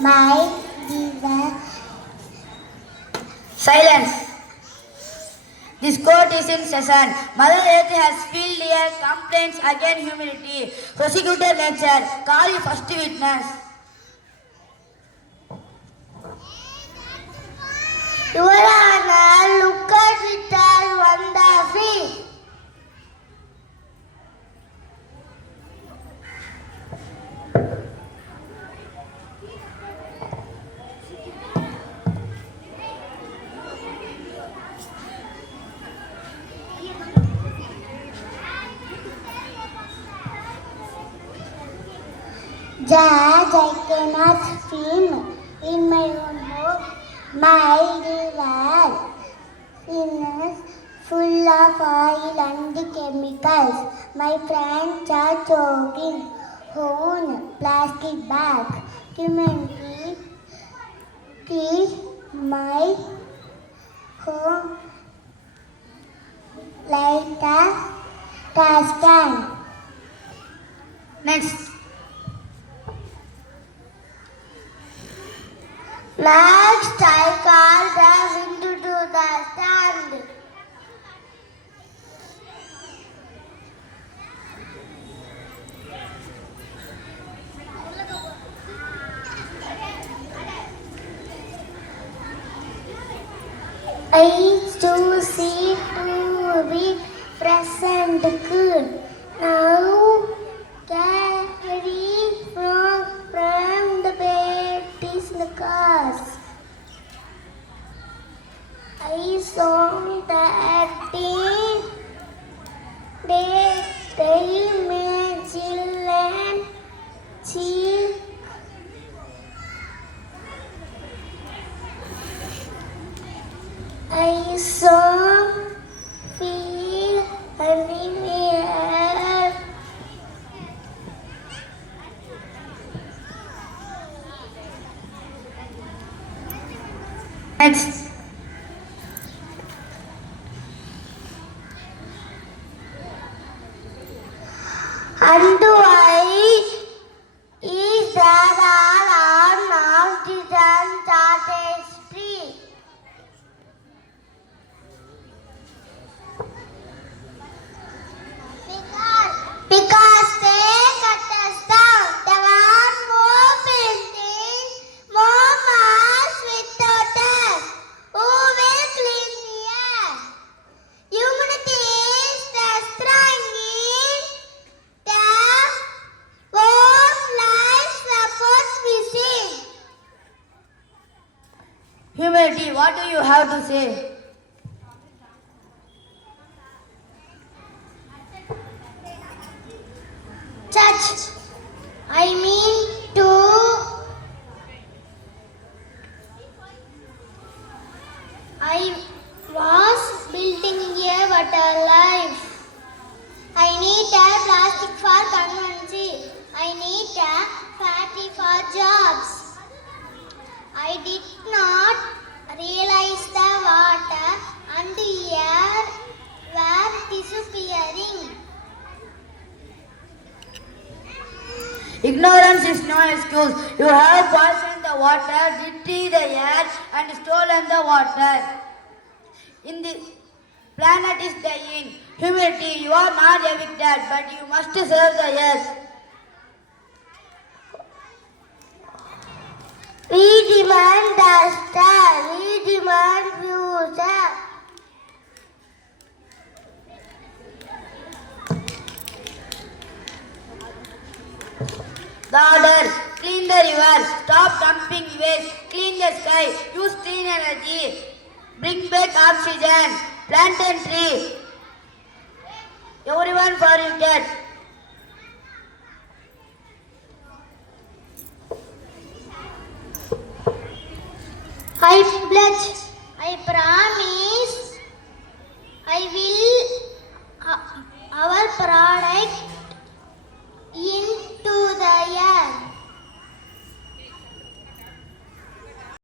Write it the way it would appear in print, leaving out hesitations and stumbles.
My dear. Silence. This court is in session. Mother Earth has filed her complaints against humanity. Prosecutor lecture. Call you first witness. Your Honor, look at it as wonderful. Judge, I cannot swim in my own boat. My river is full of oil and chemicals. My friends are choking on plastic bags. Humanity, please, my home like a Tascan. Next. Next, I call them into the stand. I to see to be present good. Now carry from the bed is the cars. I saw that they made children cheer. I saw feel anywhere. Next. And why is there are now didn't start free? Because they cut us down. There are more buildings, more Mars without us. Who will clean the air? Humanity is destroying their own life support missing. Humanity, what do you have to say? Church. I mean to I was building a water life. I need a plastic for convenience. I need a fatty for jobs. I did not realize the water and air were disappearing. Ignorance is no excuse. You have poisoned the water, dirtied the air, and stolen the water. In the planet is dying. Humanity, you are not evicted, but you must serve the earth. We demand justice. We demand future. The order, clean the river, stop dumping waste, clean the sky, use clean energy, bring back oxygen, plant a tree. Everyone for you get.